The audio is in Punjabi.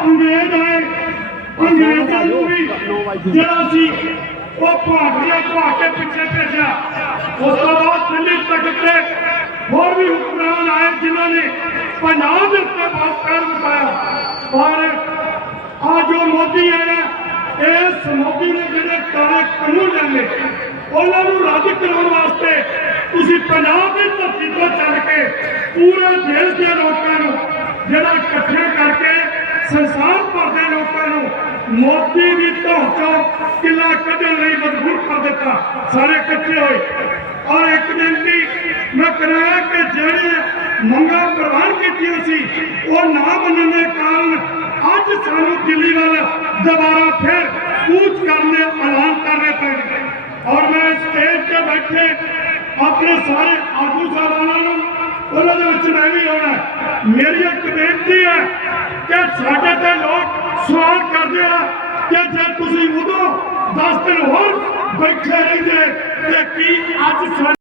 ਅੰਗਰੇਜ਼ ਆਏ ਅੰਗਰੇਜ਼ਾਂ ਨੂੰ ਵੀ ਜਿਹੜਾ ਸੀ ਉਹ ਭਾਗੀਆਂ ਭਾਗ ਕੇ ਪਿੱਛੇ ਭੇਜਿਆ। ਉਸ ਤੋਂ ਬਾਅਦ ਦਿੱਲੀ ਤੱਕ ਤੇ ਹੋਰ ਵੀ ਹੁਕਮਰਾਨ ਆਏ ਜਿਨ੍ਹਾਂ ਨੇ ਪੰਜਾਬ ਦੇ ਉੱਤੇ ਬਹੁਤ ਪੈਰ ਵਟਾਇਆ ਪਰ ਆ ਜੋ ਮੋਦੀ ਹੈ ਇਸ ਮੋਦੀ ਨੇ ਜਿਹੜੇ ਕਾਲੇ ਕਾਨੂੰਨ ਲਿਆਂਦੇ ਉਹਨਾਂ ਨੂੰ ਰੱਦ ਕਰਾਉਣ ਵਾਸਤੇ ਤੁਸੀਂ ਪੰਜਾਬ ਦੀ ਧਰਤੀ ਤੋਂ ਚੱਲ ਕੇ ਪੂਰੇ ਦੇਸ਼ ਦੇ ਲੋਕਾਂ ਨੂੰ ਜਿਹੜਾ ਇਕੱਠਿਆ ਕਰਕੇ ਸੰਸਾਰ ਭਰ ਦੇ ਲੋਕਾਂ ਨੂੰ ਮੋਦੀ ਦੀ ਧੌਣ ਚੋਂ ਕਿਲਾ ਕੱਢਣ ਲਈ ਮਜਬੂਰ ਕਰ ਦਿੱਤਾ ਸਾਰੇ ਇਕੱਠੇ ਹੋਏ ਔਰ ਇੱਕ ਦਿਨ ਦੀ ਮੈਂ ਕਰਾਇਆ ਕਿ ਜਿਹੜੇ ਮੰਗਾਂ ਪ੍ਰਵਾਨ ਕੀਤੀਆਂ ਸੀ ਉਹ ਨਾ ਮੰਨਣ ਦੇ ਕਾਰਨ ਅੱਜ ਸਾਨੂੰ ਦਿੱਲੀ ਵੱਲ ਦੁਬਾਰਾ ਫਿਰ ਕੂਚ ਕਰਨ ਦੇ ਐਲਾਨ ਕਰਨੇ ਪੈਣਗੇ ਔਰ ਮੈਂ ਸਟੇਜ ਤੇ ਬੈਠੇ ਆਪਣੇ ਸਾਰੇ ਆਗੂ ਸਾਹਿਬਾਨਾਂ ਨੂੰ ਉਹਨਾਂ ਦੇ ਵਿੱਚ ਮੈਂ ਵੀ ਆਉਣਾ ਹੈ। ਮੇਰੀ ਇੱਕ ਬੇਨਤੀ ਹੈ ਕਿ ਸਾਡੇ ਤੇ ਲੋਕ ਸਵਾਲ ਕਰਦੇ ਆ ਕਿ ਜੇ ਤੁਸੀਂ ਉਦੋਂ 10 ਦਿਨ ਹੋਰ ਬੈਠੇ ਰਹਿੰਦੇ ਤੇ ਕੀ ਅੱਜ